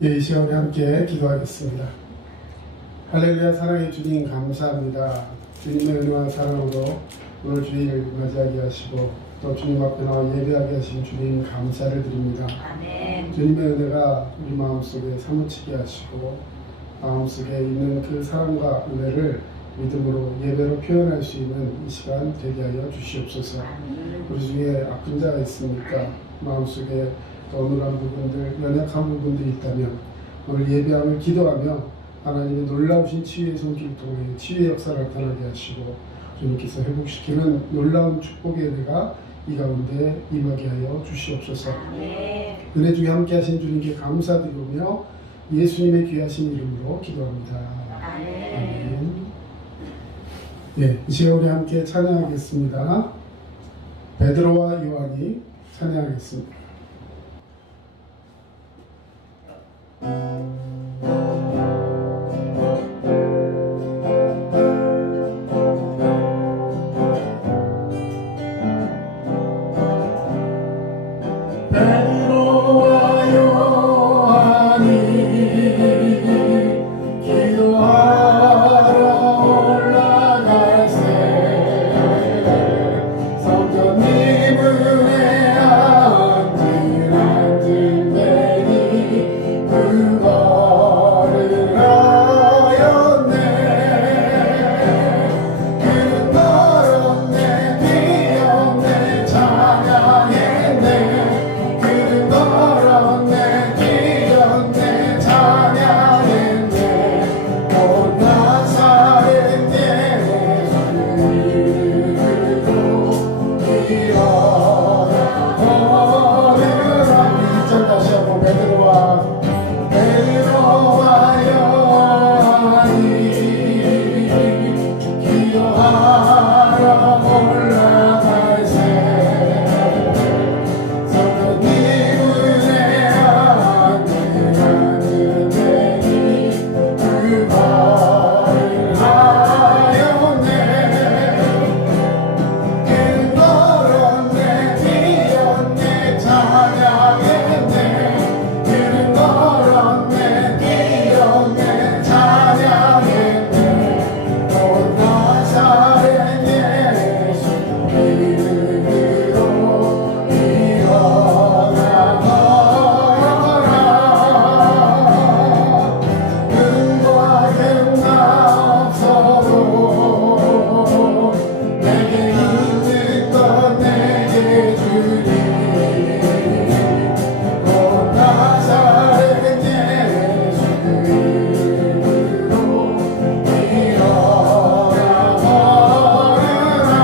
이 시간에 함께 기도하겠습니다. 할렐루야. 사랑의 주님 감사합니다. 주님의 은혜와 사랑으로 오늘 주일 맞이하게 하시고 또 주님 앞에 나와 예배하게 하신 주님 감사를 드립니다. 아멘. 주님의 은혜가 우리 마음속에 사무치게 하시고 마음속에 있는 그 사랑과 은혜를 믿음으로 예배로 표현할 수 있는 이 시간 되게 하여 주시옵소서. 우리 중에 아픈 자가 있습니까? 마음속에 어눌한 부분들, 연약한 부분들이 있다면 오늘 예배함을 기도하며 하나님의 놀라우신 치유의 손길을 통해 치유의 역사를 나타나게 하시고 주님께서 회복시키는 놀라운 축복의 은혜가 이 가운데 임하게 하여 주시옵소서. 은혜 중에 함께 하신 주님께 감사드리며 예수님의 귀하신 이름으로 기도합니다. 아멘. 예, 이 시간 우리 함께 찬양하겠습니다. 베드로와 요한이 찬양하겠습니다. 베드로와 요한이 기도하러 올라갈새 성전님 문에 앉은 뱀이 그거를 하였네. 그는 걸었네, 뛰었네, 찬양했네. 그는 걸었네, 뛰었네, 찬양했네. 온 나사렛 예수 이름으로 일어나 걸으라. 2절 다시 한번 베드로와 요한이 기도하러 올라갈새 성전님 문에 앉은 뱀이 그거를 하였네. 그는 걸었네, 뛰었네, 찬양했네. 그는 걸었네, 뛰었네, 찬양했네. 온 나사렛 예수 이름으로 일어나 걸어라. 금과 금나 없어도 내게 있는 것 내게 주리. 온 나사렛 예수 이름으로 일어나 걸으라.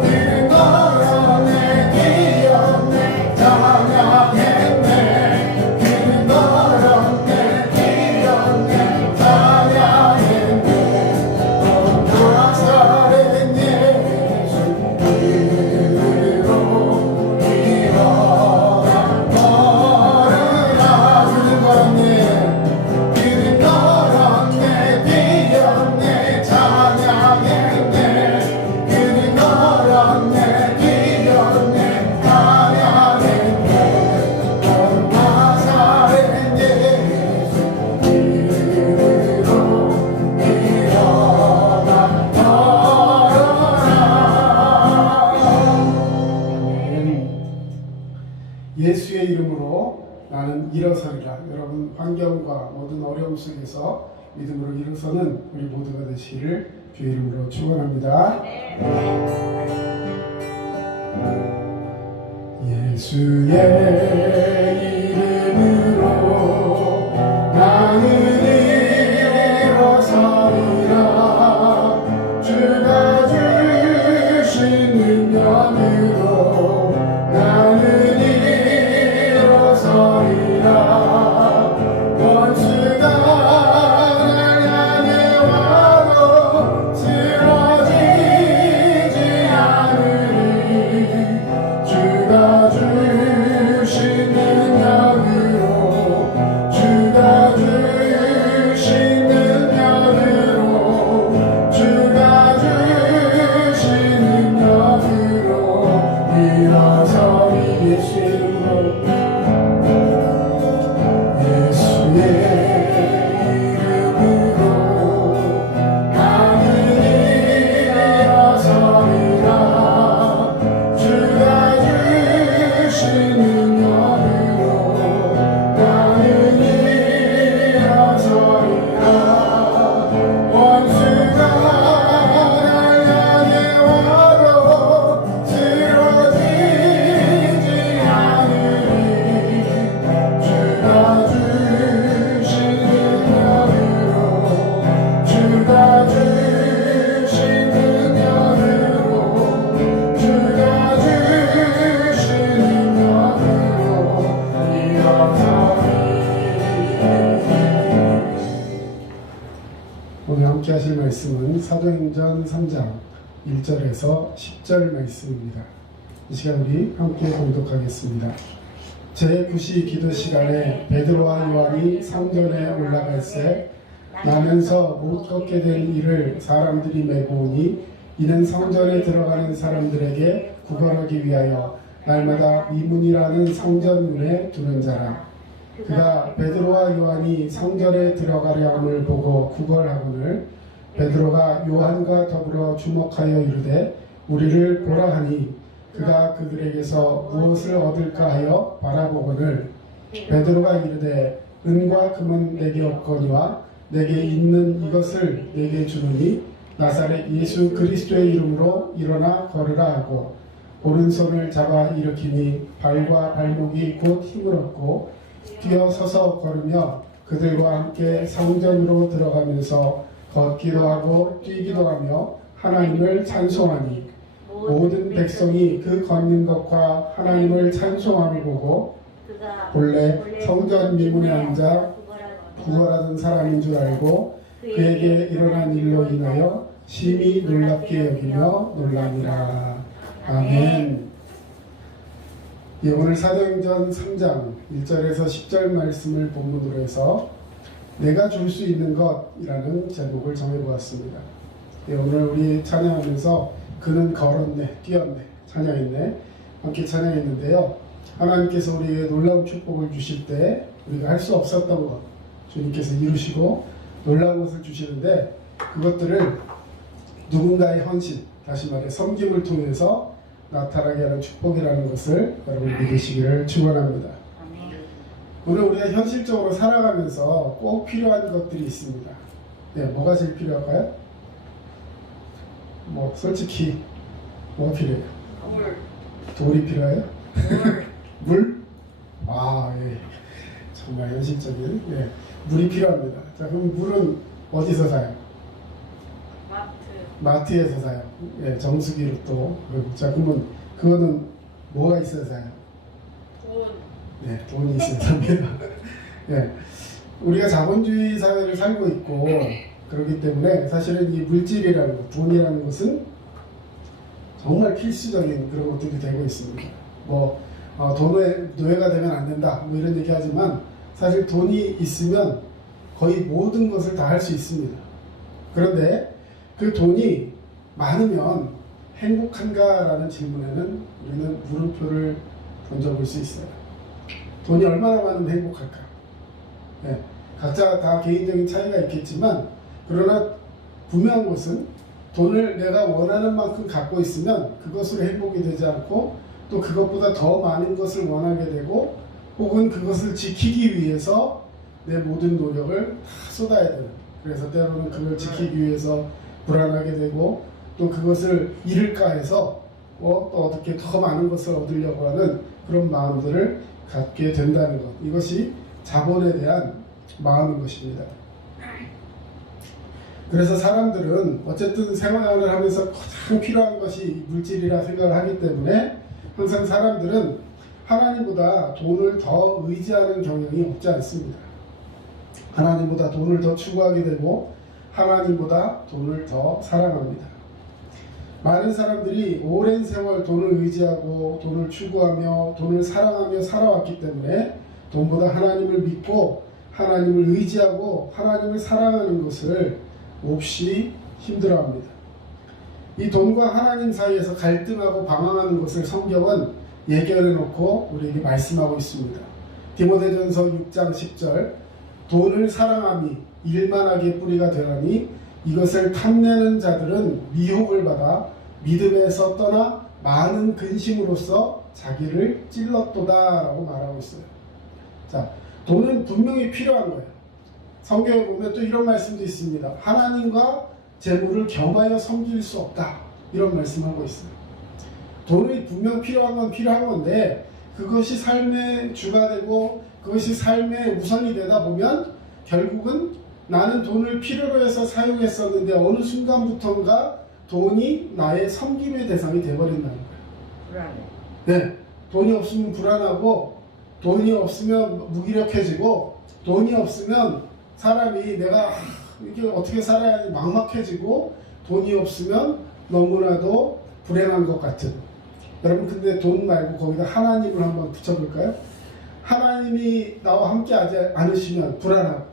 그는 걸었네, 뛰었네, 찬양했네. 그는 걸었네, 뛰었네, 찬양했네. 온 나사렛 예수 이름으로 일어나 걸으라. 그는 걸었네, 그는 걸었네, 뛰었네, 찬양했네. 그는 걸었네, 뛰었네, 찬양했네. 온 나사렛 예수 이름으로 일어나 걸어라. 예수의 이름으로 나는 일어서리라. 여러분 환경과 모든 어려움 속에서 믿음으로 일어서는 우리 모두가 되시기를 주의 이름으로 축원합니다. 예수의 이름으로 나는 일어서리라. 주가 주신 능력으로 나는 일어서리라. 원수가 날 향해 와도 쓰러지지 않으리. 주가 주신 능력으로 주 오늘 함께 하실 말씀은 사도행전 3장 1절에서 10절 말씀입니다. 이 시간 우리 함께 봉독하겠습니다. 제9시 기도 시간에 베드로와 요한이 성전에 올라갈새 나면서 못 걷게 된 이를 사람들이 메고 오니 이는 성전에 들어가는 사람들에게 구걸하기 위하여 날마다 위문이라는 성전문에 두는 자라. 그가 베드로와 요한이 성전에 들어가려 함을 보고 구걸하거늘 베드로가 요한과 더불어 주목하여 이르되 우리를 보라 하니 그가 그들에게서 무엇을 얻을까 하여 바라보거늘 베드로가 이르되 은과 금은 내게 없거니와 내게 있는 이것을 내게 주노니 나사렛 예수 그리스도의 이름으로 일어나 걸으라 하고 오른손을 잡아 일으키니 발과 발목이 곧 힘을 얻고 뛰어 서서 걸으며 그들과 함께 성전으로 들어가면서 걷기도 하고 뛰기도 하며 하나님을 찬송하니 모든 백성이 그 걷는 것과 하나님을 찬송함을 보고 본래 성전 미문에 앉아 구걸하던 사람인 줄 알고 그에게 일어난 일로 인하여 심히 놀랍게 여기며 놀라니라. 아멘. 예, 오늘 사도행전 3장 1절에서 10절 말씀을 본문으로 해서 내가 줄 수 있는 것이라는 제목을 정해보았습니다. 예, 오늘 우리 찬양하면서 그는 걸었네, 뛰었네, 찬양했네, 함께 찬양했는데요. 하나님께서 우리에게 놀라운 축복을 주실 때 우리가 할 수 없었던 것 주님께서 이루시고 놀라운 것을 주시는데 그것들을 누군가의 헌신, 다시 말해 섬김을 통해서 나타나게 하는 축복이라는 것을 여러분 믿으시기를 축원합니다. 오늘 우리가 현실적으로 살아가면서 꼭 필요한 것들이 있습니다. 네, 뭐가 제일 필요할까요? 뭐 솔직히 뭐가 필요해요? 돌이 필요해요? 물? 아, 예. 정말 현실적인 물이 필요합니다. 자, 그럼 물은 어디서 사요? 마트에서 사요. 예, 정수기로 또. 자, 그러면 그거는 뭐가 있어야 사요? 돈. 네, 돈이 있어야 삽니다. 예, 우리가 자본주의 사회를 살고 있고 그렇기 때문에 사실은 이 물질이라는 것, 돈이라는 것은 정말 필수적인 그런 것들이 되고 있습니다. 뭐 돈의 노예가 되면 안 된다, 뭐 이런 얘기하지만 사실 돈이 있으면 거의 모든 것을 다 할 수 있습니다. 그런데 그 돈이 많으면 행복한가라는 질문에는 우리는 물음표를 던져볼 수 있어요. 돈이 얼마나 많으면 행복할까? 네, 각자 다 개인적인 차이가 있겠지만 그러나 분명한 것은 돈을 내가 원하는 만큼 갖고 있으면 그것으로 행복이 되지 않고 또 그것보다 더 많은 것을 원하게 되고 혹은 그것을 지키기 위해서 내 모든 노력을 다 쏟아야 되는, 그래서 때로는 그걸 지키기 위해서 불안하게 되고 또 그것을 잃을까 해서 또 어떻게 더 많은 것을 얻으려고 하는 그런 마음들을 갖게 된다는 것, 이것이 자본에 대한 마음인 것입니다. 그래서 사람들은 어쨌든 생활을 하면서 가장 필요한 것이 물질이라 생각을 하기 때문에 항상 사람들은 하나님보다 돈을 더 의지하는 경향이 없지 않습니다. 하나님보다 돈을 더 추구하게 되고 하나님보다 돈을 더 사랑합니다. 많은 사람들이 오랜 세월 돈을 의지하고 돈을 추구하며 돈을 사랑하며 살아왔기 때문에 돈보다 하나님을 믿고 하나님을 의지하고 하나님을 사랑하는 것을 몹시 힘들어합니다. 이 돈과 하나님 사이에서 갈등하고 방황하는 것을 성경은 예견해 놓고 우리에게 말씀하고 있습니다. 디모데전서 6장 10절 돈을 사랑함이 일만하게 뿌리가 되나니 이것을 탐내는 자들은 미혹을 받아 믿음에서 떠나 많은 근심으로써 자기를 찔렀도다 라고 말하고 있어요. 자, 돈은 분명히 필요한 거예요. 성경에 보면 또 이런 말씀도 있습니다. 하나님과 재물을 겸하여 섬길 수 없다, 이런 말씀하고 있어요. 돈이 분명 필요한 건 필요한 건데 그것이 삶의 주가 되고 그것이 삶의 우선이 되다 보면 결국은 나는 돈을 필요로 해서 사용했었는데 어느 순간부터인가 돈이 나의 섬김의 대상이 되어버린다는 거예요. 불안해. 네, 돈이 없으면 불안하고 돈이 없으면 무기력해지고 돈이 없으면 사람이 내가 이게 어떻게 살아야 하는지 막막해지고 돈이 없으면 너무나도 불행한 것 같은. 여러분 근데 돈 말고 거기다 하나님을 한번 붙여볼까요? 하나님이 나와 함께하지 않으시면 불안하고,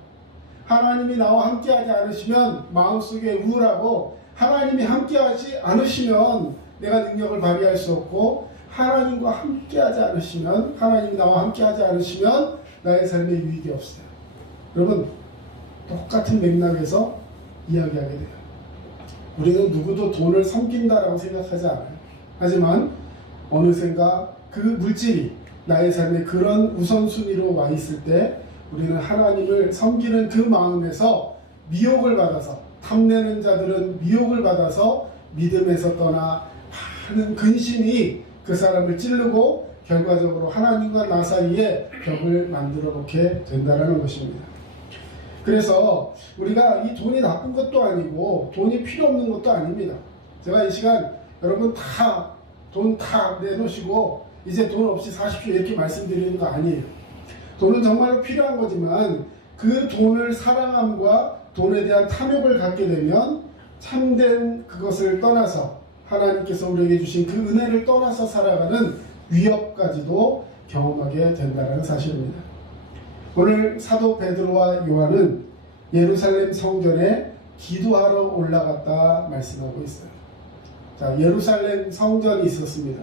하나님이 나와 함께하지 않으시면 마음속에 우울하고, 하나님이 함께하지 않으시면 내가 능력을 발휘할 수 없고, 하나님과 함께하지 않으시면, 하나님이 나와 함께하지 않으시면 나의 삶에 유익이 없어요. 여러분 똑같은 맥락에서 이야기하게 돼요. 우리는 누구도 돈을 섬긴다라고 생각하지 않아요. 하지만 어느샌가 그 물질이 나의 삶에 그런 우선순위로 와 있을 때 우리는 하나님을 섬기는 그 마음에서 미혹을 받아서, 탐내는 자들은 미혹을 받아서 믿음에서 떠나 많은 근심이 그 사람을 찌르고 결과적으로 하나님과 나 사이에 벽을 만들어 놓게 된다는 것입니다. 그래서 우리가 이 돈이 나쁜 것도 아니고 돈이 필요 없는 것도 아닙니다. 제가 이 시간 여러분 돈 다 내놓으시고 이제 돈 없이 사십시오 이렇게 말씀드리는 거 아니에요. 돈은 정말로 필요한 거지만 그 돈을 사랑함과 돈에 대한 탐욕을 갖게 되면 참된 그것을 떠나서 하나님께서 우리에게 주신 그 은혜를 떠나서 살아가는 위협까지도 경험하게 된다는 사실입니다. 오늘 사도 베드로와 요한은 예루살렘 성전에 기도하러 올라갔다 말씀하고 있어요. 자, 예루살렘 성전이 있었습니다.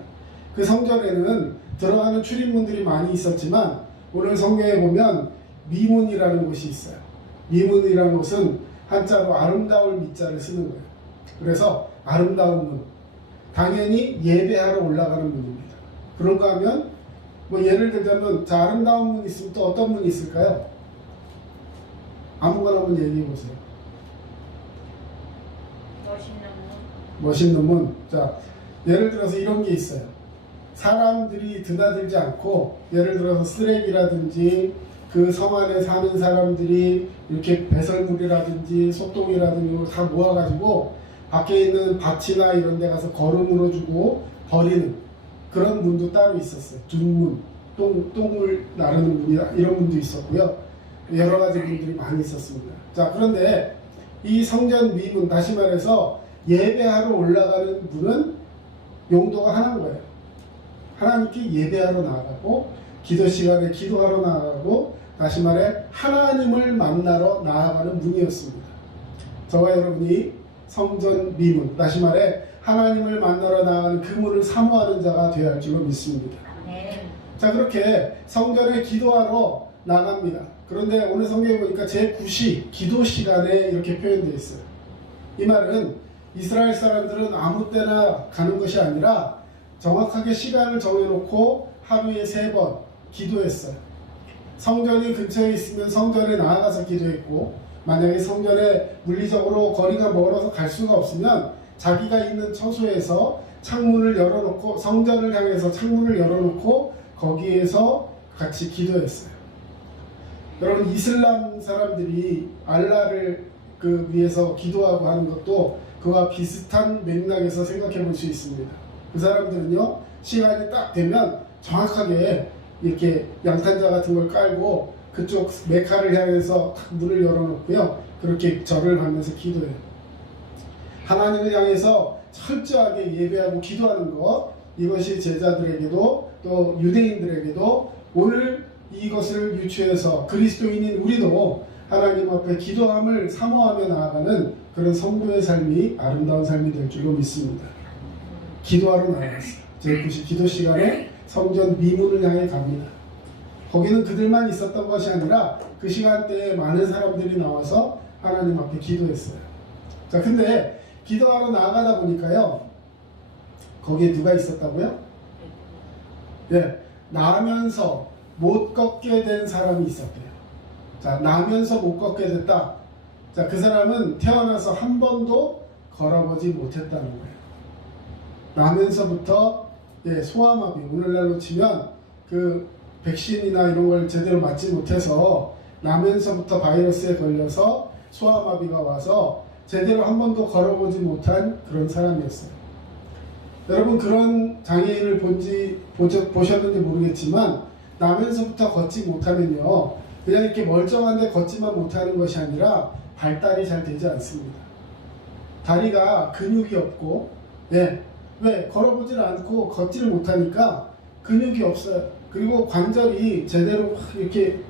그 성전에는 들어가는 출입문들이 많이 있었지만 오늘 성경에 보면 미문이라는 곳이 있어요. 미문이라는 곳은 한자로 아름다울 미자를 쓰는 거예요. 그래서 아름다운 문, 당연히 예배하러 올라가는 문입니다. 그런가 하면 뭐 예를 들자면 자, 아름다운 문이 있으면 또 어떤 문이 있을까요? 아무거나 한번 얘기해 보세요. 멋있는 문. 자, 예를 들어서 이런 게 있어요. 사람들이 드나들지 않고, 예를 들어서 쓰레기라든지 그 성 안에 사는 사람들이 이렇게 배설물이라든지 소똥이라든지 다 모아가지고 밖에 있는 밭이나 이런 데 가서 거름으로 주고 버리는 그런 문도 따로 있었어요. 둔문, 똥을 나르는 문이 이런 문도 있었고요. 여러 가지 문들이 많이 있었습니다. 자, 그런데 이 성전 미문, 다시 말해서 예배하러 올라가는 문은 용도가 하나인 거예요. 하나님께 예배하러 나아가고, 기도 시간에 기도하러 나아가고, 다시 말해 하나님을 만나러 나아가는 문이었습니다. 저와 여러분이 성전 미문, 다시 말해 하나님을 만나러 나아가는 그 문을 사모하는 자가 되어야 할 줄로 믿습니다. 자, 그렇게 성전에 기도하러 나갑니다. 그런데 오늘 성경에 보니까 제9시 기도 시간에 이렇게 표현되어 있어요. 이 말은 이스라엘 사람들은 아무 때나 가는 것이 아니라 정확하게 시간을 정해놓고 하루에 3번 기도했어요. 성전이 근처에 있으면 성전에 나아가서 기도했고, 만약에 성전에 물리적으로 거리가 멀어서 갈 수가 없으면 자기가 있는 처소에서 창문을 열어놓고, 성전을 향해서 창문을 열어놓고 거기에서 같이 기도했어요. 여러분, 이슬람 사람들이 알라를 위해서 기도하고 하는 것도 그와 비슷한 맥락에서 생각해 볼 수 있습니다. 그 사람들은요, 시간이 딱 되면 정확하게 이렇게 양탄자 같은 걸 깔고 그쪽 메카를 향해서 문을 열어놓고요, 그렇게 절을 하면서 기도해요. 하나님을 향해서 철저하게 예배하고 기도하는 것, 이것이 제자들에게도 또 유대인들에게도 오늘 이것을 유추해서 그리스도인인 우리도 하나님 앞에 기도함을 사모하며 나아가는 그런 성도의 삶이 아름다운 삶이 될 줄로 믿습니다. 기도하러 나아갔어요. 제9시 기도 시간에 성전 미문을 향해 갑니다. 거기는 그들만 있었던 것이 아니라 그 시간대에 많은 사람들이 나와서 하나님 앞에 기도했어요. 자, 근데 기도하러 나아가다 보니까요, 거기에 누가 있었다고요? 예, 나면서 못 걷게 된 사람이 있었대요. 자, 나면서 못 걷게 됐다. 자, 그 사람은 태어나서 한 번도 걸어보지 못했다는 거예요. 나면서부터, 예, 소아마비, 오늘날로 치면 그 백신이나 이런 걸 제대로 맞지 못해서 나면서부터 바이러스에 걸려서 소아마비가 와서 제대로 한 번도 걸어보지 못한 그런 사람이었어요. 여러분, 그런 장애인을 보셨는지 모르겠지만 나면서부터 걷지 못하면요, 그냥 이렇게 멀쩡한데 걷지만 못하는 것이 아니라 발달이 잘 되지 않습니다. 다리가 근육이 없고, 예, 왜 걸어보질 않고 걷지를 못하니까 근육이 없어요. 그리고 관절이 제대로 막 이렇게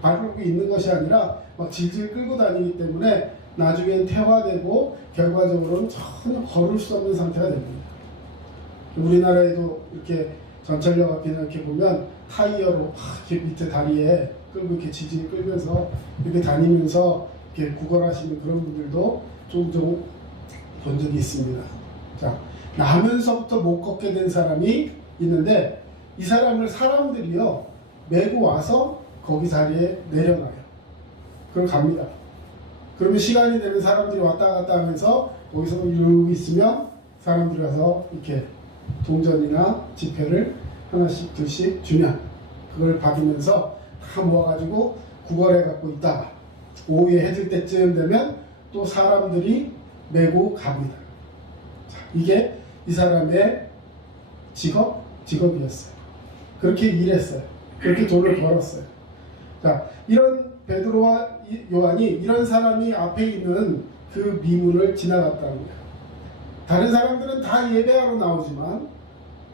바르고 있는 것이 아니라 막 질질 끌고 다니기 때문에 나중엔 퇴화되고 결과적으로는 전혀 걸을 수 없는 상태가 됩니다. 우리나라에도 이렇게 전철역 앞이나 이렇게 보면 타이어로 이렇게 밑에 다리에 끌고 이렇게 지진이 끌면서 이렇게 다니면서 이렇게 구걸하시는 그런 분들도 종종 본 적이 있습니다. 자, 나면서부터 못 걷게 된 사람이 있는데 이 사람을 사람들이요 메고 와서 거기 자리에 내려놔요. 그럼 갑니다. 그러면 시간이 되면 사람들이 왔다 갔다 하면서 거기서 이러고 있으면 사람들이 와서 이렇게 동전이나 지폐를 하나씩 둘씩 주면 그걸 받으면서 다 모아가지고 구걸해 갖고 있다가 오후에 해질 때쯤 되면 또 사람들이 메고 갑니다. 자, 이게 이 사람의 직업이었어요. 그렇게 일했어요. 그렇게 돈을 벌었어요. 자, 이런 베드로와 요한이 이런 사람이 앞에 있는 그 미문을 지나갔다는 거예요. 다른 사람들은 다 예배하러 나오지만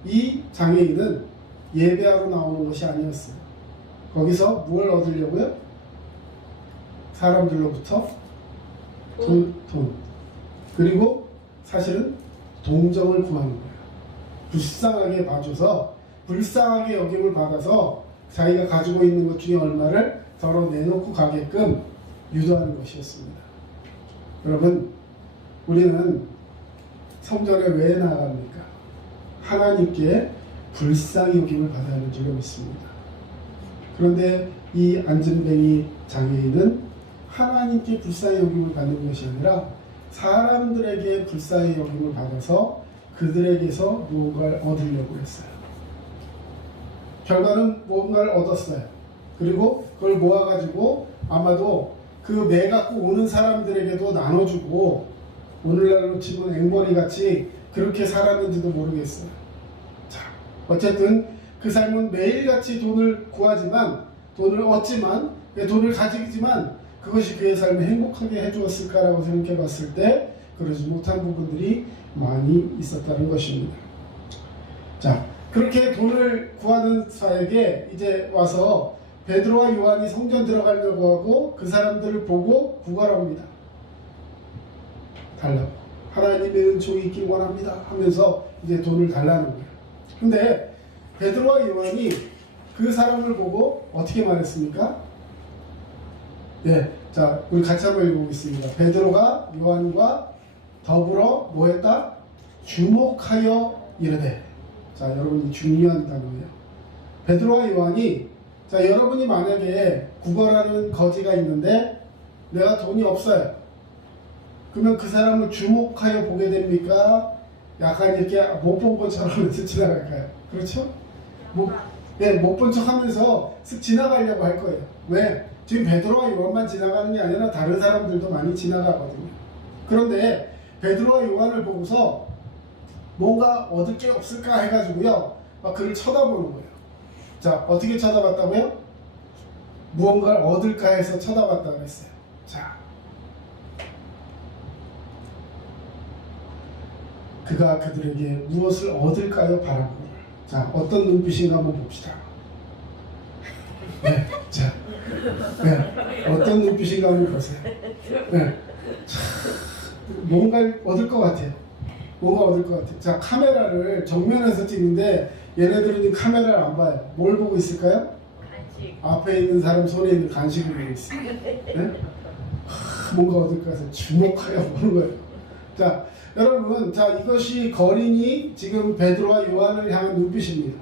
이 장애인은 예배하러 나오는 것이 아니었어요. 거기서 뭘 얻으려고요? 사람들로부터 돈. 그리고 사실은 동정을 구하는 거예요. 불쌍하게 봐줘서 불쌍하게 여김을 받아서 자기가 가지고 있는 것 중에 얼마를 덜어 내놓고 가게끔 유도하는 것이었습니다. 여러분, 우리는 성전에 왜 나아갑니까? 하나님께 불쌍히 여김을 받아야 하는 줄로 믿습니다. 그런데 이 안진뱅이 장애인은 하나님께 불쌍히 여김을 받는 것이 아니라 사람들에게 불쌍히 여김을 받아서 그들에게서 무언가를 얻으려고 했어요. 결과는 무언가를 얻었어요. 그리고 그걸 모아가지고 아마도 그 매 갖고 오는 사람들에게도 나눠주고 오늘날로 치면 앵벌이 같이 그렇게 살았는지도 모르겠어요. 자, 어쨌든 그 삶은 매일같이 돈을 구하지만 돈을 얻지만 돈을 가지지만 그것이 그의 삶을 행복하게 해주었을까라고 생각해 봤을 때 그러지 못한 부분들이 많이 있었다는 것입니다. 자, 그렇게 돈을 구하는 사에게 이제 와서 베드로와 요한이 성전 들어가려고 하고 그 사람들을 보고 구걸합니다. 달라고. 하나님의 은총이 있길 원합니다 하면서 이제 돈을 달라는 거예요. 근데 베드로와 요한이 그 사람을 보고 어떻게 말했습니까? 네, 자, 우리 같이 한번 읽어보겠습니다. 베드로가 요한과 더불어 뭐 했다? 주목하여 이르되. 자, 여러분 중요한 단어예요. 베드로와 요한이 자, 여러분이 만약에 구걸하는 거지가 있는데 내가 돈이 없어요. 그러면 그 사람을 주목하여 보게 됩니까? 약간 이렇게 못 본 것처럼 해서 지나갈까요? 그렇죠? 못 본 척 하면서 쓱 지나가려고 할 거예요. 왜? 지금 베드로와 요한만 지나가는 게 아니라 다른 사람들도 많이 지나가거든요. 그런데 베드로와 요한을 보고서 뭔가 얻을 게 없을까 해가지고요, 막 그를 쳐다보는 거예요. 자, 어떻게 쳐다봤다고요? 무언가를 얻을까 해서 쳐다봤다고 했어요. 자, 그가 그들에게 무엇을 얻을까요? 바라보고. 자, 어떤 눈빛인가 한번 봅시다. 네, 자, 네, 어떤 눈빛인가 한번 보세요. 네, 자, 뭔가 얻을 것 같아요. 뭔가 얻을 것 같아요. 자, 카메라를 정면에서 찍는데 얘네들은 카메라를 안 봐요. 뭘 보고 있을까요? 간식. 앞에 있는 사람 손에 있는 간식을 보고 있어요. 네? 뭔가 얻을 것 같아요. 주목하여 보는 거예요. 자, 여러분, 자, 이것이 거린이 지금 베드로와 요한을 향한 눈빛입니다.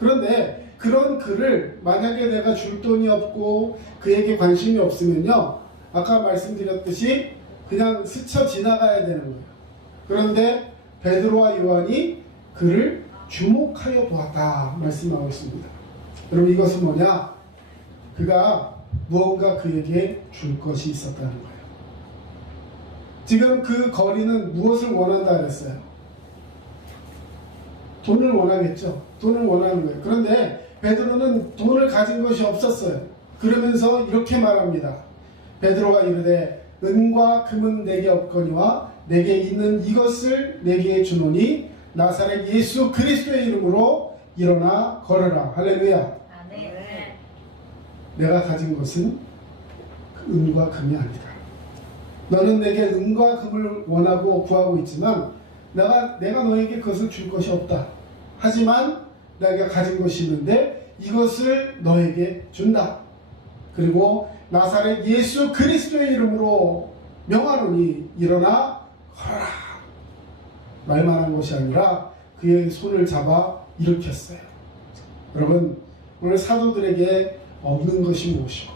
그런데 그런 그를 만약에 내가 줄 돈이 없고 그에게 관심이 없으면요, 아까 말씀드렸듯이 그냥 스쳐 지나가야 되는 거예요. 그런데 베드로와 요한이 그를 주목하여 보았다 말씀하고 있습니다. 여러분, 이것은 뭐냐? 그가 무언가 그에게 줄 것이 있었다는 거예요. 지금 그 거리는 무엇을 원한다 그랬어요? 돈을 원하겠죠. 돈을 원하는 거예요. 그런데 베드로는 돈을 가진 것이 없었어요. 그러면서 이렇게 말합니다. 베드로가 이르되 은과 금은 내게 없거니와 내게 있는 이것을 내게 주노니 나사렛 예수 그리스도의 이름으로 일어나 걸어라. 할렐루야. 아멘. 내가 가진 것은 은과 금이 아니다. 너는 내게 은과 금을 원하고 구하고 있지만 내가 너에게 그것을 줄 것이 없다. 하지만 내가 가진 것이 있는데 이것을 너에게 준다. 그리고 나사렛 예수 그리스도의 이름으로 명하노니 일어나 걸어라. 말만 한 것이 아니라 그의 손을 잡아 일으켰어요. 여러분, 오늘 사도들에게 없는 것이 무엇이고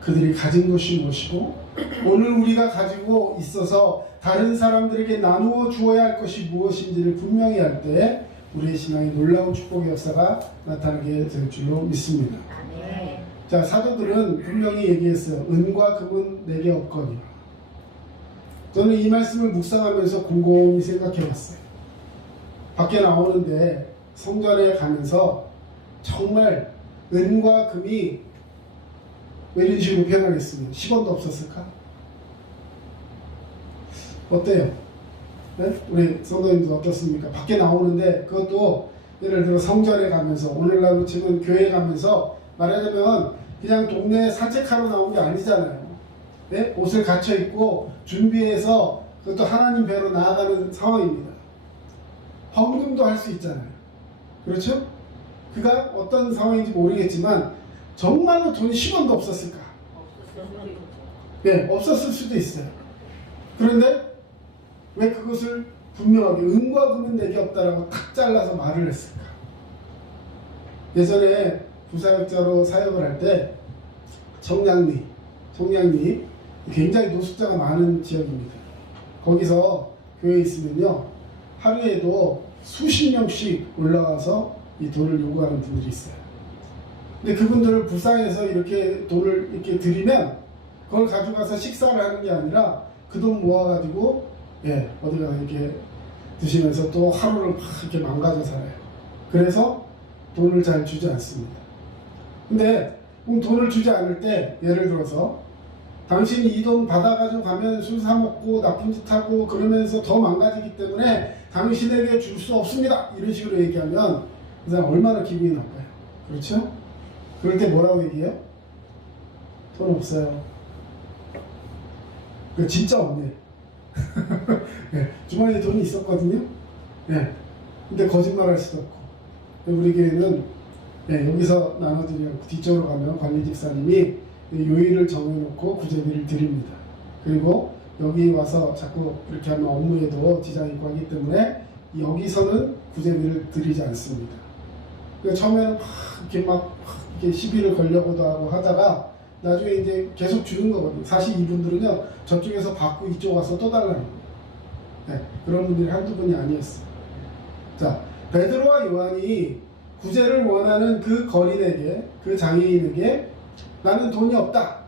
그들이 가진 것이 무엇이고 오늘 우리가 가지고 있어서 다른 사람들에게 나누어 주어야 할 것이 무엇인지를 분명히 할 때 우리의 신앙에 놀라운 축복의 역사가 나타나게 될 줄로 믿습니다. 아멘. 자, 사도들은 분명히 얘기했어요. 은과 금은 내게 없거니와. 저는 이 말씀을 묵상하면서 곰곰이 생각해 봤어요. 밖에 나오는데 성전에 가면서 정말 은과 금이 왜 이런 식으로 표현하겠습니까? 10원도 없었을까? 어때요? 네? 우리 성도님들 어떻습니까? 밖에 나오는데 그것도 예를 들어 성전에 가면서 오늘날로 치면 교회에 가면서 말하자면 그냥 동네에 산책하러 나온 게 아니잖아요. 네? 옷을 갖춰 입고 준비해서 그것도 하나님 배로 나아가는 상황입니다. 헌금도 할 수 있잖아요. 그렇죠? 그가 어떤 상황인지 모르겠지만 정말로 돈이 10원도 없었을까? 네, 없었을 수도 있어요. 그런데 왜 그것을 분명하게 은과 금은 내게 없다라고 탁 잘라서 말을 했을까? 예전에 부사역자로 사역을 할 때 청량리 굉장히 노숙자가 많은 지역입니다. 거기서 교회에 있으면요 하루에도 수십 명씩 올라와서 이 돈을 요구하는 분들이 있어요. 근데 그분들을 불쌍해서 이렇게 돈을 이렇게 드리면 그걸 가져가서 식사를 하는 게 아니라 그 돈 모아가지고 어디 가서 이렇게 드시면서 또 하루를 막 이렇게 망가져 살아요. 그래서 돈을 잘 주지 않습니다. 근데 돈을 주지 않을 때 예를 들어서 당신이 이 돈 받아가지고 가면 술 사먹고 나쁜 짓 하고 그러면서 더 망가지기 때문에 당신에게 줄 수 없습니다. 이런 식으로 얘기하면 그 사람 얼마나 기분이 나빠요. 그렇죠? 그럴 때 뭐라고 얘기해요? 돈 없어요. 진짜 없네. 네, 주머니에 돈이 있었거든요. 네, 근데 거짓말 할 수도 없고. 우리 교회는 여기서 나눠드리고 뒤쪽으로 가면 관리 집사님이 요일을 정해놓고 구제비를 드립니다. 그리고 여기 와서 자꾸 그렇게 하면 업무에도 지장이 있고 하기 때문에 여기서는 구제비를 드리지 않습니다. 그러니까 처음에는 이렇게 시비를 걸려고도 하고 하다가 나중에 이제 계속 주는 거거든요. 사실 이분들은요 저쪽에서 받고 이쪽 와서 또 달라는 거예요. 네, 그런 분들이 한두 분이 아니었어요. 자, 베드로와 요한이 구제를 원하는 그 거린에게, 그 장애인에게 나는 돈이 없다,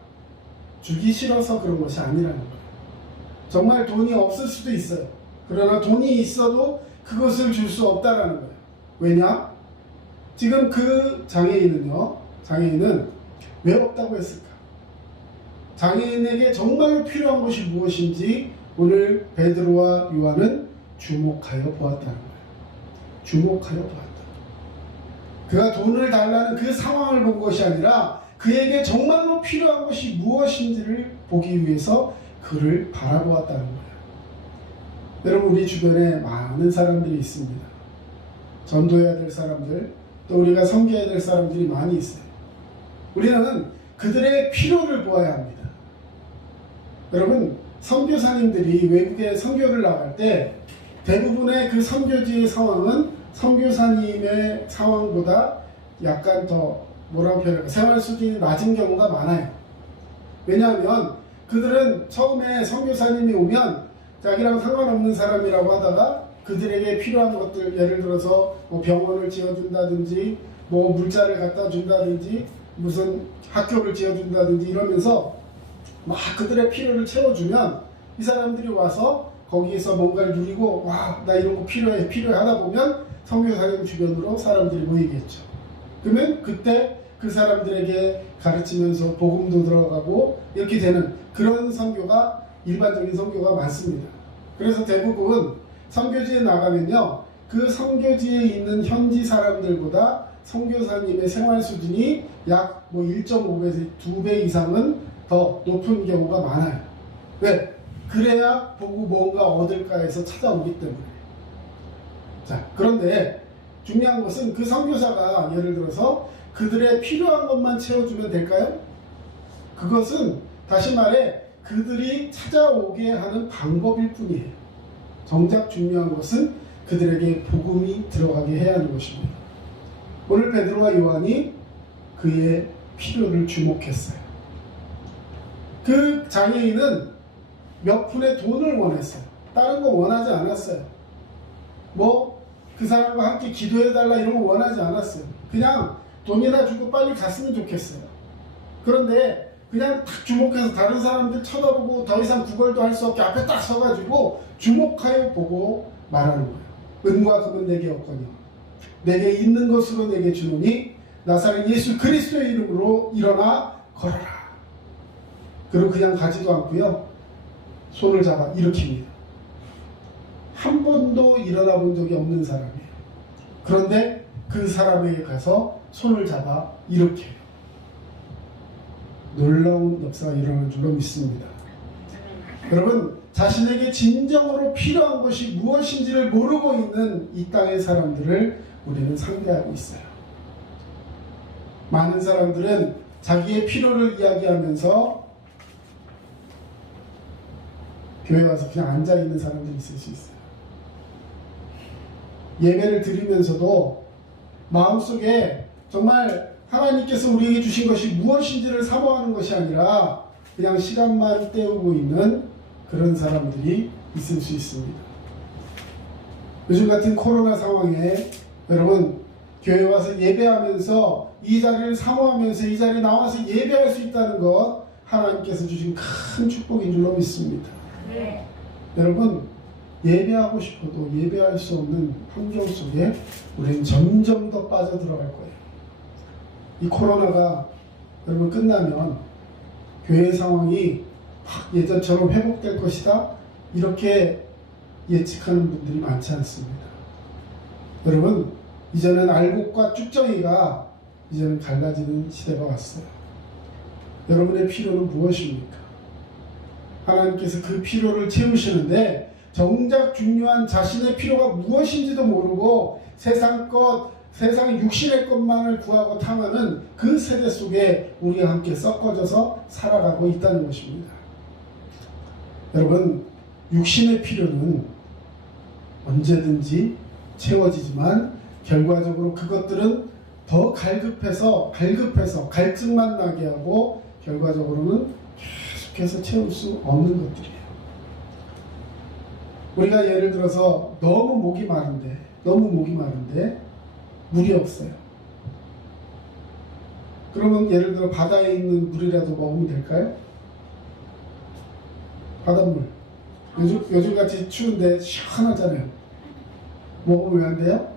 주기 싫어서 그런 것이 아니라는 거예요. 정말 돈이 없을 수도 있어요. 그러나 돈이 있어도 그것을 줄 수 없다라는 거예요. 왜냐? 지금 그 장애인은 왜 없다고 했을까? 장애인에게 정말로 필요한 것이 무엇인지 오늘 베드로와 요한은 주목하여 보았다는 거예요. 주목하여 보았다. 그가 돈을 달라는 그 상황을 본 것이 아니라 그에게 정말로 필요한 것이 무엇인지를 보기 위해서 그를 바라보았다는 거예요. 여러분, 우리 주변에 많은 사람들이 있습니다. 전도해야 될 사람들, 또 우리가 섬겨야 될 사람들이 많이 있어요. 우리는 그들의 필요를 보아야 합니다. 여러분, 선교사님들이 외국에 선교를 나갈 때 대부분의 그 선교지의 상황은 선교사님의 상황보다 약간 더 뭐라고 표현할까, 생활 수준이 낮은 경우가 많아요. 왜냐하면 그들은 처음에 선교사님이 오면 자기랑 상관없는 사람이라고 하다가 그들에게 필요한 것들, 예를 들어서 뭐 병원을 지어준다든지 뭐 물자를 갖다 준다든지 무슨 학교를 지어준다든지 이러면서 막 그들의 필요를 채워주면 이 사람들이 와서 거기에서 뭔가를 누리고 와, 나 이런 거 필요해 하다 보면 선교사님 주변으로 사람들이 모이겠죠. 그러면 그때 그 그 사람들에게 가르치면서 복음도 들어가고 이렇게 되는 그런 선교가 일반적인 선교가 많습니다. 그래서 대부분 선교지에 나가면요, 그 선교지에 있는 현지 사람들보다 선교사님의 생활 수준이 약 1.5배에서 2배 이상은 더 높은 경우가 많아요. 왜? 그래야 보고 뭔가 얻을까 해서 찾아오기 때문에. 자, 그런데 중요한 것은 그 선교사가 예를 들어서 그들의 필요한 것만 채워주면 될까요? 그것은 다시 말해 그들이 찾아오게 하는 방법일 뿐이에요. 정작 중요한 것은 그들에게 복음이 들어가게 해야 하는 것입니다. 오늘 베드로와 요한이 그의 필요를 주목했어요. 그 장애인은 몇 푼의 돈을 원했어요. 다른 거 원하지 않았어요. 그 사람과 함께 기도해달라 이런 거 원하지 않았어요. 그냥 돈이나 주고 빨리 갔으면 좋겠어요. 그런데 그냥 딱 주목해서 다른 사람들 쳐다보고 더 이상 구걸도 할 수 없게 앞에 딱 서가지고 주목하여 보고 말하는 거예요. 은과 금은 내게 없거니와 내게 있는 것으로 내게 주노니 나사렛 예수 그리스도의 이름으로 일어나 걸어라. 그리고 그냥 가지도 않고요, 손을 잡아 일으킵니다. 한 번도 일어나 본 적이 없는 사람이에요. 그런데 그 사람에게 가서 손을 잡아 일으켜요. 놀라운 역사가 일어나는 줄로 믿습니다. 여러분, 자신에게 진정으로 필요한 것이 무엇인지를 모르고 있는 이 땅의 사람들을 우리는 상대하고 있어요. 많은 사람들은 자기의 필요를 이야기하면서 교회 와서 그냥 앉아있는 사람들이 있을 수 있어요. 예배를 드리면서도 마음속에 정말 하나님께서 우리에게 주신 것이 무엇인지를 사모하는 것이 아니라 그냥 시간만 때우고 있는 그런 사람들이 있을 수 있습니다. 요즘 같은 코로나 상황에 여러분, 교회 와서 예배하면서 이 자리를 사모하면서 이 자리에 나와서 예배할 수 있다는 것, 하나님께서 주신 큰 축복인 줄로 믿습니다. 네. 여러분, 예배하고 싶어도 예배할 수 없는 환경 속에 우리는 점점 더 빠져들어갈 거예요. 이 코로나가 여러분 끝나면 교회 상황이 예전처럼 회복될 것이다, 이렇게 예측하는 분들이 많지 않습니다. 여러분, 이제는 알곡과 쭉정이가 이제는 갈라지는 시대가 왔어요. 여러분의 필요는 무엇입니까? 하나님께서 그 필요를 채우시는데 정작 중요한 자신의 필요가 무엇인지도 모르고 세상 것, 세상 육신의 것만을 구하고 탐하는 그 세대 속에 우리가 함께 섞어져서 살아가고 있다는 것입니다. 여러분, 육신의 필요는 언제든지 채워지지만 결과적으로 그것들은 더 갈급해서 갈증만 나게 하고 결과적으로는 계속해서 채울 수 없는 것들이에요. 우리가 예를 들어서 너무 목이 마른데 물이 없어요. 그러면 예를 들어 바다에 있는 물이라도 먹으면 될까요? 바닷물. 요즘같이 추운데 시원하잖아요. 먹으면 안 돼요?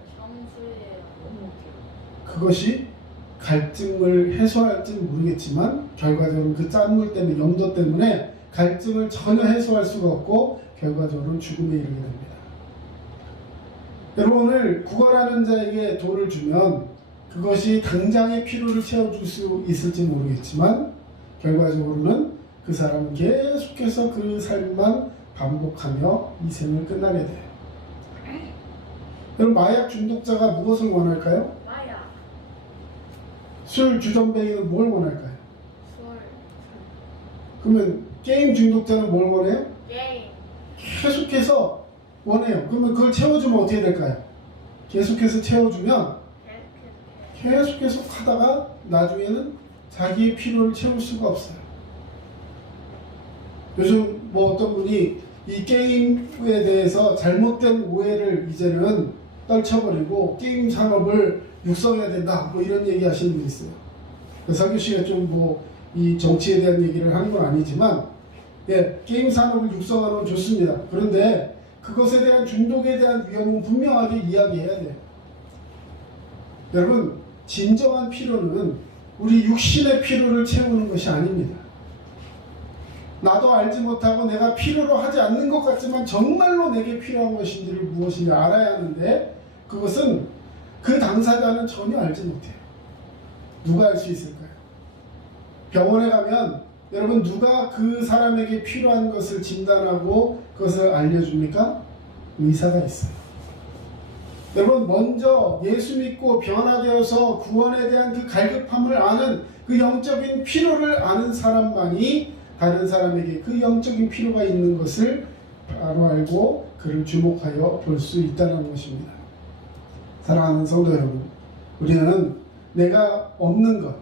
그것이 갈증을 해소할지는 모르겠지만 결과적으로 그 짠물 때문에, 염도 때문에 갈증을 전혀 해소할 수가 없고 결과적으로는 죽음에 이르게 됩니다. 여러분, 오늘 구걸하는 자에게 돈을 주면 그것이 당장의 필요를 채워줄 수 있을지 모르겠지만 결과적으로는 그 사람은 계속해서 그 삶만 반복하며 이 생을 끝나게 돼요. 여러분, 마약 중독자가 무엇을 원할까요? 마약. 술 주전뱅이는 뭘 원할까요? 술. 그러면 게임 중독자는 뭘 원해요? 게임. 계속해서 원해요. 그러면 그걸 채워주면 어떻게 될까요? 계속해서 채워주면 계속 하다가 나중에는 자기의 필요를 채울 수가 없어요. 요즘 어떤 분이 이 게임에 대해서 잘못된 오해를 이제는 떨쳐버리고 게임 산업을 육성해야 된다, 이런 얘기 하시는 분이 있어요. 서규 씨가 좀 이 정치에 대한 얘기를 하는 건 아니지만, 게임 산업을 육성하는 건 좋습니다. 그런데 그것에 대한 중독에 대한 위험은 분명하게 이야기해야 돼요. 여러분, 진정한 필요는 우리 육신의 필요를 채우는 것이 아닙니다. 나도 알지 못하고 내가 필요로 하지 않는 것 같지만 정말로 내게 필요한 것인지를 무엇인지 알아야 하는데 그것은 그 당사자는 전혀 알지 못해요. 누가 알 수 있을까요? 병원에 가면 여러분 누가 그 사람에게 필요한 것을 진단하고 그것을 알려줍니까? 의사가 있어요. 여러분 먼저 예수 믿고 변화되어서 구원에 대한 그 갈급함을 아는 그 영적인 필요를 아는 사람만이 다른 사람에게 그 영적인 필요가 있는 것을 바로 알고 그를 주목하여 볼 수 있다는 것입니다. 사랑하는 성도 여러분, 우리는 내가 없는 것,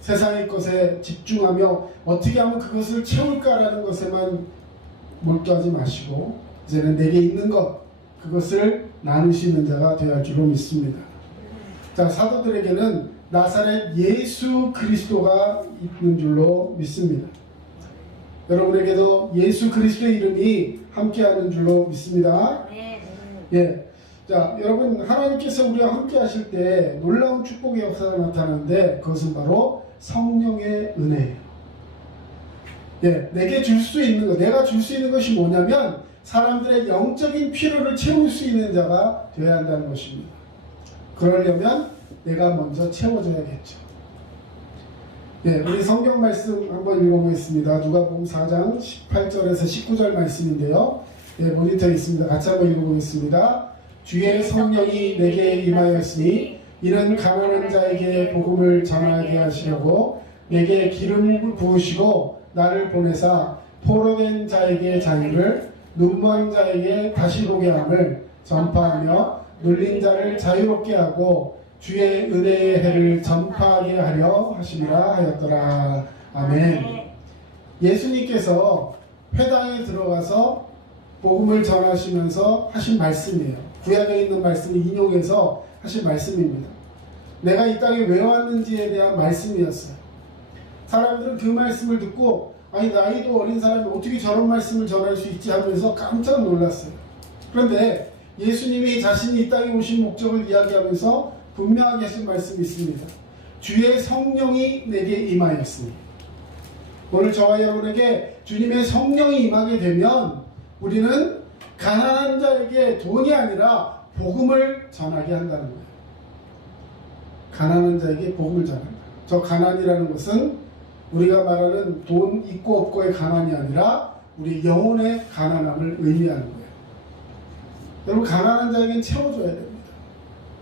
세상의 것에 집중하며 어떻게 하면 그것을 채울까라는 것에만 몰두하지 마시고 이제는 내게 있는 것, 그것을 나눌 수 있는 자가 되어야 할 줄로 믿습니다. 자, 사도들에게는 나사렛 예수 그리스도가 있는 줄로 믿습니다. 여러분에게도 예수 그리스도의 이름이 함께하는 줄로 믿습니다. 예. 자, 여러분 하나님께서 우리와 함께 하실 때 놀라운 축복의 역사가 나타나는데 그것은 바로 성령의 은혜예요. 예, 내게 줄 수 있는 것, 내가 줄 수 있는 것이 뭐냐면 사람들의 영적인 필요를 채울 수 있는 자가 되어야 한다는 것입니다. 그러려면 내가 먼저 채워줘야겠죠. 예, 우리 성경 말씀 한번 읽어보겠습니다. 누가복음 4장 18절에서 19절 말씀인데요. 예, 모니터에 있습니다. 같이 한번 읽어보겠습니다. 주의 성령이 내게 임하였으니 이는 가난한 자에게 복음을 전하게 하시려고 내게 기름 부으시고 나를 보내사 포로된 자에게 자유를 눈먼 자에게 다시 보게 함을 전파하며 눌린 자를 자유롭게 하고 주의 은혜의 해를 전파하게 하려 하심이라 하였더라. 아멘. 예수님께서 회당에 들어가서 복음을 전하시면서 하신 말씀이에요. 구약에 있는 말씀을 인용해서 하신 말씀입니다. 내가 이 땅에 왜 왔는지에 대한 말씀이었어요. 사람들은 그 말씀을 듣고 아니 나이도 어린 사람이 어떻게 저런 말씀을 전할 수 있지 하면서 깜짝 놀랐어요. 그런데 예수님이 자신이 이 땅에 오신 목적을 이야기하면서 분명하게 하신 말씀이 있습니다. 주의 성령이 내게 임하였으니 오늘 저와 여러분에게 주님의 성령이 임하게 되면 우리는 가난한 자에게 돈이 아니라 복음을 전하게 한다는 거예요. 가난한 자에게 복음을 전한다. 저 가난이라는 것은 우리가 말하는 돈 있고 없고의 가난이 아니라 우리 영혼의 가난함을 의미하는 거예요. 여러분 가난한 자에게는 채워줘야 됩니다.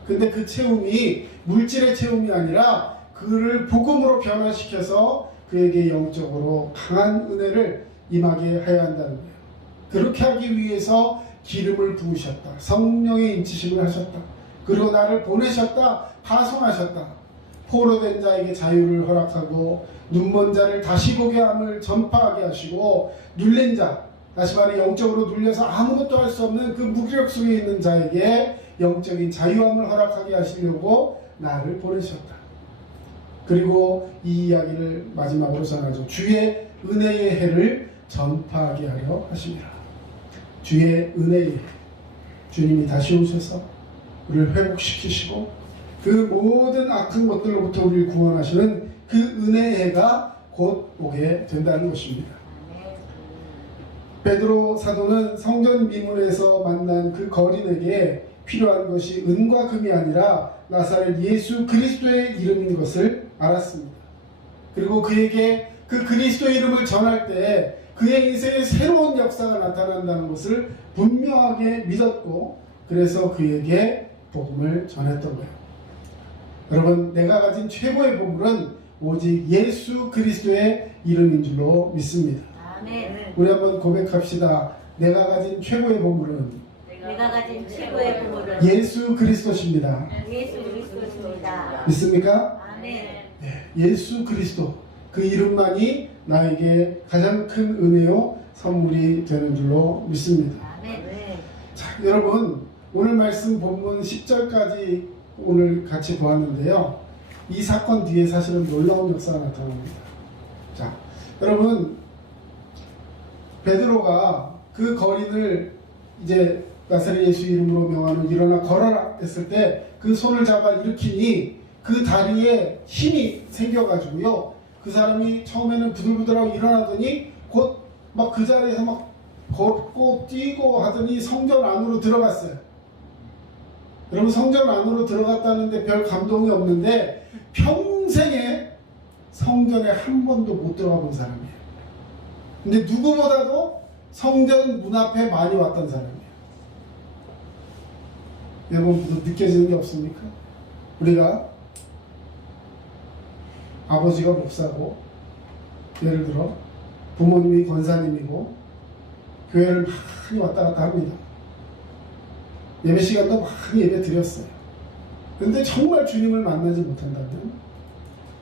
근데 그 채움이 물질의 채움이 아니라 그를 복음으로 변화시켜서 그에게 영적으로 강한 은혜를 임하게 해야 한다는 거예요. 그렇게 하기 위해서 기름을 부으셨다. 성령의 인치심을 하셨다. 그리고 나를 보내셨다. 파송하셨다. 포로된 자에게 자유를 허락하고 눈먼 자를 다시 보게 함을 전파하게 하시고 눌린 자, 다시 말해 영적으로 눌려서 아무것도 할 수 없는 그 무기력 속에 있는 자에게 영적인 자유함을 허락하게 하시려고 나를 보내셨다. 그리고 이 이야기를 마지막으로 전하죠. 주의 은혜의 해를 전파하게 하려 하십니다. 주의 은혜의 해. 주님이 다시 오셔서 우리를 회복시키시고 그 모든 악한 것들로부터 우리를 구원하시는 그 은혜의 해가 곧 오게 된다는 것입니다. 베드로 사도는 성전 미문에서 만난 그 거린에게 필요한 것이 은과 금이 아니라 나사렛 예수 그리스도의 이름인 것을 알았습니다. 그리고 그에게 그 그리스도의 이름을 전할 때 그의 인생에 새로운 역사가 나타난다는 것을 분명하게 믿었고 그래서 그에게 복음을 전했던 거예요. 여러분 내가 가진 최고의 보물은 오직 예수 그리스도의 이름인 줄로 믿습니다. 아멘. 우리 한번 고백합시다. 내가 가진 최고의 보물은 내가 가진 최고의 보물은 예수 그리스도십니다. 예수 그리스도입니다. 믿습니까? 아멘. 네, 예수 그리스도 그 이름만이 나에게 가장 큰 은혜요 선물이 되는 줄로 믿습니다. 아멘. 자, 여러분 오늘 말씀 본문 10절까지 오늘 같이 보았는데요. 이 사건 뒤에 사실은 놀라운 역사가 나타납니다. 자, 여러분 베드로가 그 거린을 이제 나사렛 예수 이름으로 명하는 일어나 걸어라 했을 때 그 손을 잡아 일으키니 그 다리에 힘이 생겨가지고요. 그 사람이 처음에는 부들부들하고 일어나더니 곧 막 그 자리에서 막 걷고 뛰고 하더니 성전 안으로 들어갔어요. 여러분, 성전 안으로 들어갔다는데 별 감동이 없는데 평생에 성전에 한 번도 못 들어가 본 사람이에요. 근데 누구보다도 성전 문 앞에 많이 왔던 사람이에요. 여러분, 느껴지는 게 없습니까? 우리가 아버지가 목사고, 예를 들어 부모님이 권사님이고 교회를 많이 왔다 갔다 합니다. 예배 시간도 많이 예배 드렸어요. 그런데 정말 주님을 만나지 못한다면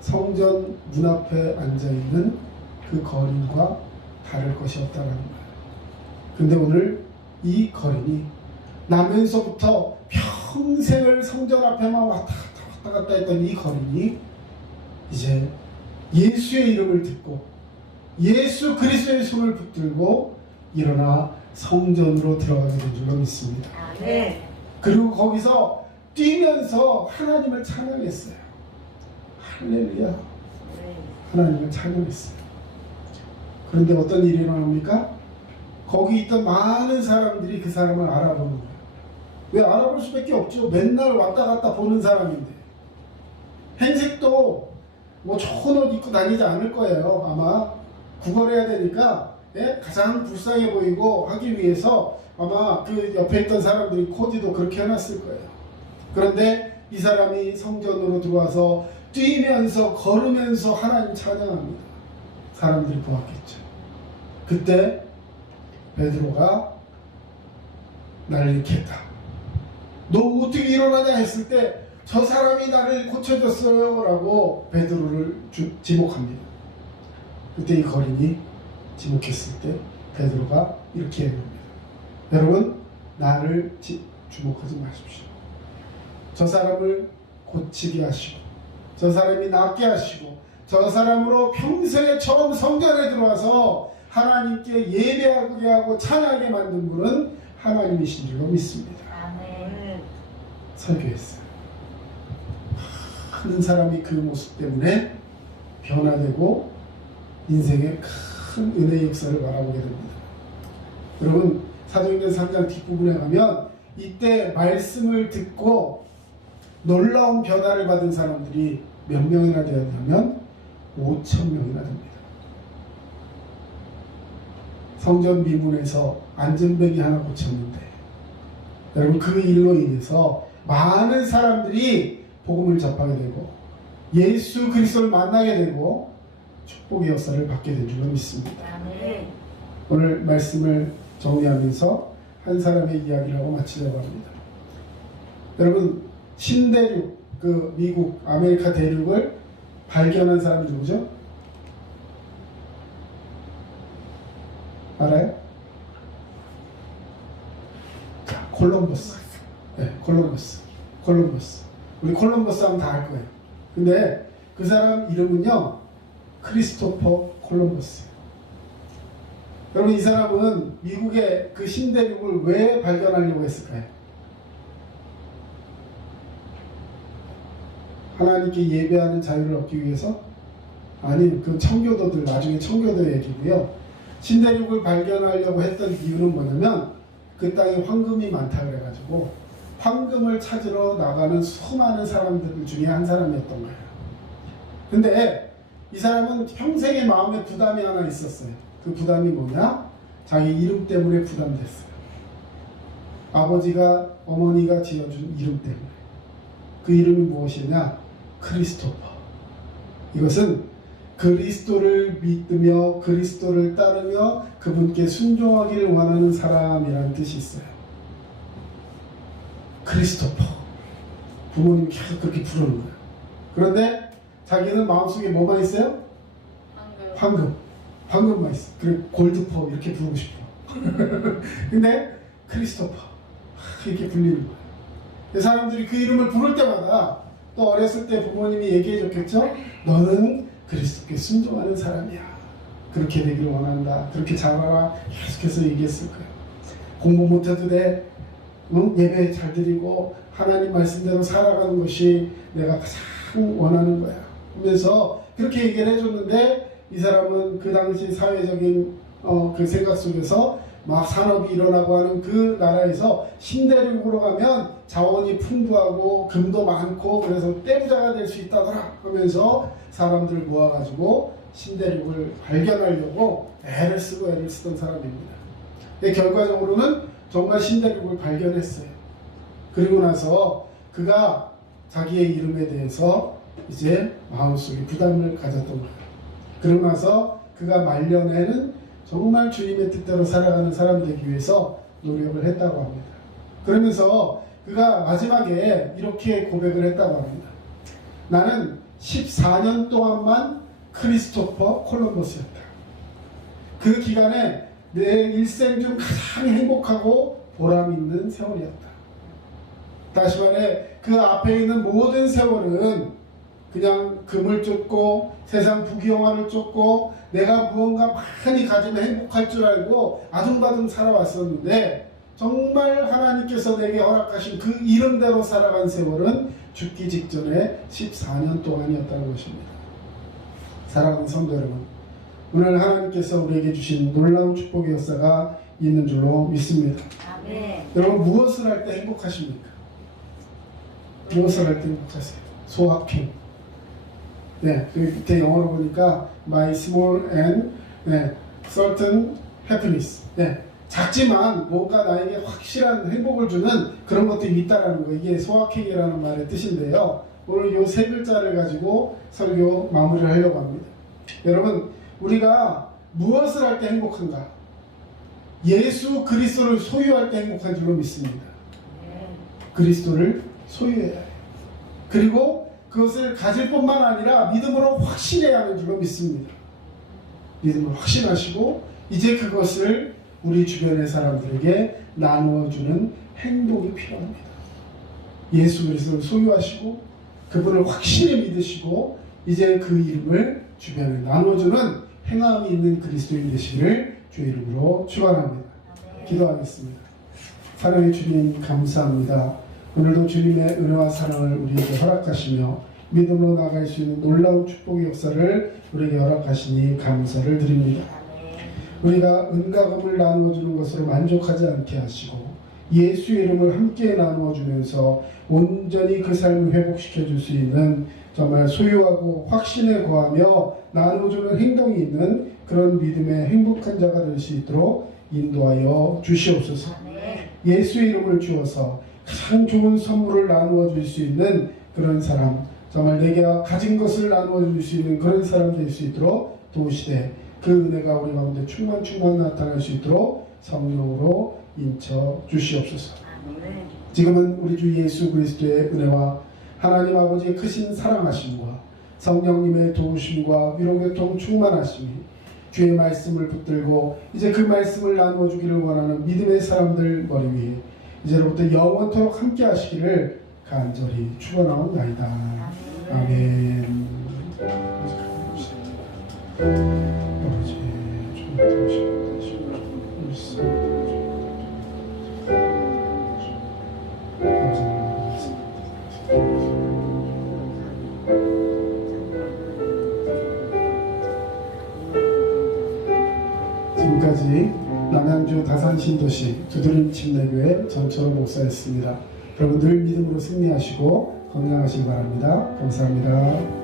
성전 문 앞에 앉아있는 그 거린과 다를 것이 없다는 거예요. 근데 오늘 이 거린이 나면서부터 평생을 성전 앞에만 왔다 갔다 했던 이 거린이 이제 예수의 이름을 듣고 예수 그리스도의 손을 붙들고 일어나 성전으로 들어가게 된 줄로 믿습니다. 네. 그리고 거기서 뛰면서 하나님을 찬양했어요. 할렐루야. 하나님을 찬양했어요. 그런데 어떤 일이 일어납니까? 거기 있던 많은 사람들이 그 사람을 알아보는 거예요. 왜 알아볼 수밖에 없죠? 맨날 왔다 갔다 보는 사람인데. 행색도 뭐 좋은 옷 입고 다니지 않을 거예요. 아마 구걸해야 되니까 가장 불쌍해 보이고 하기 위해서 아마 그 옆에 있던 사람들이 코디도 그렇게 해놨을 거예요. 그런데 이 사람이 성전으로 들어와서 뛰면서 걸으면서 하나님 찬양합니다. 사람들이 보았겠죠. 그때 베드로가 나를 이렇게 했다. 너 어떻게 일어나냐 했을 때 저 사람이 나를 고쳐줬어요 라고 베드로를 지목합니다. 그때 이 거린이 지목했을 때 베드로가 이렇게 얘기합니다. 여러분, 나를 주목하지 마십시오. 저 사람을 고치게 하시고 저 사람이 낫게 하시고 저 사람으로 평생에 처음 성전에 들어와서 하나님께 예배하게 하고 찬양하게 만든 분은 하나님이신 줄로 믿습니다. 아멘. 설교했어요. 많은 사람이 그 모습 때문에 변화되고 인생의 큰 은혜의 역사를 바라보게 됩니다. 여러분, 사도행전 3장 뒷부분에 가면 이때 말씀을 듣고 놀라운 변화를 받은 사람들이 몇 명이나 되었냐면 5,000명이나 됩니다. 성전 미문에서 안전뱅이 하나 고쳤는데 여러분, 그 일로 인해서 많은 사람들이 복음을 접하게 되고 예수 그리스도를 만나게 되고 축복의 역사를 받게 된 줄로 믿습니다. 아멘. 오늘 말씀을 정리하면서 한 사람의 이야기를 하고 마치려고 합니다. 여러분, 신대륙, 그 미국, 아메리카 대륙을 발견한 사람이 누구죠? 알아요? 콜럼버스. 네, 콜럼버스. 우리 콜럼버스 하면 다 알 거예요. 근데 그 사람 이름은요, 크리스토퍼 콜럼버스예요. 여러분, 이 사람은 미국의 그 신대륙을 왜 발견하려고 했을까요? 하나님께 예배하는 자유를 얻기 위해서? 아니, 그 청교도들, 나중에 청교도 얘기고요. 신대륙을 발견하려고 했던 이유는 뭐냐면 그 땅에 황금이 많다 그래가지고 황금을 찾으러 나가는 수많은 사람들 중에 한 사람이었던 거예요. 근데 이 사람은 평생의 마음에 부담이 하나 있었어요. 그 부담이 뭐냐? 자기 이름 때문에 부담됐어요. 아버지가, 어머니가 지어준 이름 때문에. 그 이름이 무엇이냐? 크리스토퍼. 이것은 그리스도를 믿으며 그리스도를 따르며 그분께 순종하기를 원하는 사람이라는 뜻이 있어요. 크리스토퍼. 부모님이 계속 그렇게 부르는 거예요. 그런데 자기는 마음속에 뭐만 있어요? 황금만 있어. 그리고 골드퍼 이렇게 부르고 싶어. 근데 크리스토퍼 이렇게 불리는 거예요. 사람들이 그 이름을 부를 때마다 또 어렸을 때 부모님이 얘기해 줬겠죠? 너는 그리스도께 순종하는 사람이야. 그렇게 되기를 원한다. 그렇게 자라라. 계속해서 얘기했을 거예요. 공부 못해도 돼. 예배 잘 드리고 하나님 말씀대로 살아가는 것이 내가 가장 참 원하는 거야 하면서 그렇게 얘기를 해줬는데 이 사람은 그 당시 사회적인 그 생각 속에서 막 산업이 일어나고 하는 그 나라에서 신대륙으로 가면 자원이 풍부하고 금도 많고 그래서 떼부자가 될 수 있다더라 하면서 사람들을 모아가지고 신대륙을 발견하려고 애를 쓰던 사람입니다. 결과적으로는 정말 신대륙을 발견했어요. 그리고 나서 그가 자기의 이름에 대해서 이제 마음속에 부담을 가졌던 거예요. 그러고 나서 그가 말년에는 정말 주님의 뜻대로 살아가는 사람 되기 위해서 노력을 했다고 합니다. 그러면서 그가 마지막에 이렇게 고백을 했다고 합니다. 나는 14년 동안만 크리스토퍼 콜럼버스였다. 그 기간에 내 일생 중 가장 행복하고 보람 있는 세월이었다. 다시 말해 그 앞에 있는 모든 세월은 그냥 금을 쫓고 세상 부귀영화를 쫓고 내가 무언가 많이 가지면 행복할 줄 알고 아둥바둥 살아왔었는데 정말 하나님께서 내게 허락하신 그 이름대로 살아간 세월은 죽기 직전에 14년 동안이었다는 것입니다. 사랑하는 성도 여러분, 오늘 하나님께서 우리에게 주신 놀라운 축복의 역사가 있는 줄로 믿습니다. 아멘. 여러분 무엇을 할 때 행복하십니까? 무엇을 할 때 행복하세요? 소확행. 네, 그 밑에 영어로 보니까 my small and certain happiness. 네, 작지만 뭔가 나에게 확실한 행복을 주는 그런 것들이 있다라는 거. 이게 소확행이라는 말의 뜻인데요. 오늘 요 세 글자를 가지고 설교 마무리를 하려고 합니다. 여러분, 우리가 무엇을 할 때 행복한가? 예수 그리스도를 소유할 때 행복한 줄로 믿습니다. 그리스도를 소유해야 해요. 그리고 그것을 가질 뿐만 아니라 믿음으로 확신해야 하는 줄로 믿습니다. 믿음으로 확신하시고 이제 그것을 우리 주변의 사람들에게 나누어주는 행동이 필요합니다. 예수 그리스도를 소유하시고 그분을 확실히 믿으시고 이제 그 이름을 주변에 나눠주는 행함이 있는 그리스도인 되시기를 주의 이름으로 축원합니다. 기도하겠습니다. 사랑의 주님 감사합니다. 오늘도 주님의 은혜와 사랑을 우리에게 허락하시며 믿음으로 나갈 수 있는 놀라운 축복의 역사를 우리에게 허락하시니 감사를 드립니다. 우리가 은과 금을 나누어주는 것으로 만족하지 않게 하시고 예수의 이름을 함께 나누어주면서 온전히 그 삶을 회복시켜줄 수 있는 정말 소유하고 확신에 거하며 나누어주는 행동이 있는 그런 믿음의 행복한 자가 될 수 있도록 인도하여 주시옵소서. 예수의 이름을 주어서 가장 좋은 선물을 나누어 줄 수 있는 그런 사람, 정말 내게 가진 것을 나누어 줄 수 있는 그런 사람 될 수 있도록 도우시되 그 은혜가 우리 가운데 충만 나타날 수 있도록 성령으로 인쳐 주시옵소서. 지금은 우리 주 예수 그리스도의 은혜와 하나님 아버지의 크신 사랑하심과 성령님의 도우심과 위로교통 충만하심이 주의 말씀을 붙들고 이제 그 말씀을 나누어 주기를 원하는 믿음의 사람들 머리 위에 이제로부터 영원토록 함께 하시기를 간절히 축원하옵나이다. 아멘. 지금까지 남양주 다산신도시 두드림 침례교회 전철호 목사였습니다. 여러분 늘 믿음으로 승리하시고 건강하시기 바랍니다. 감사합니다.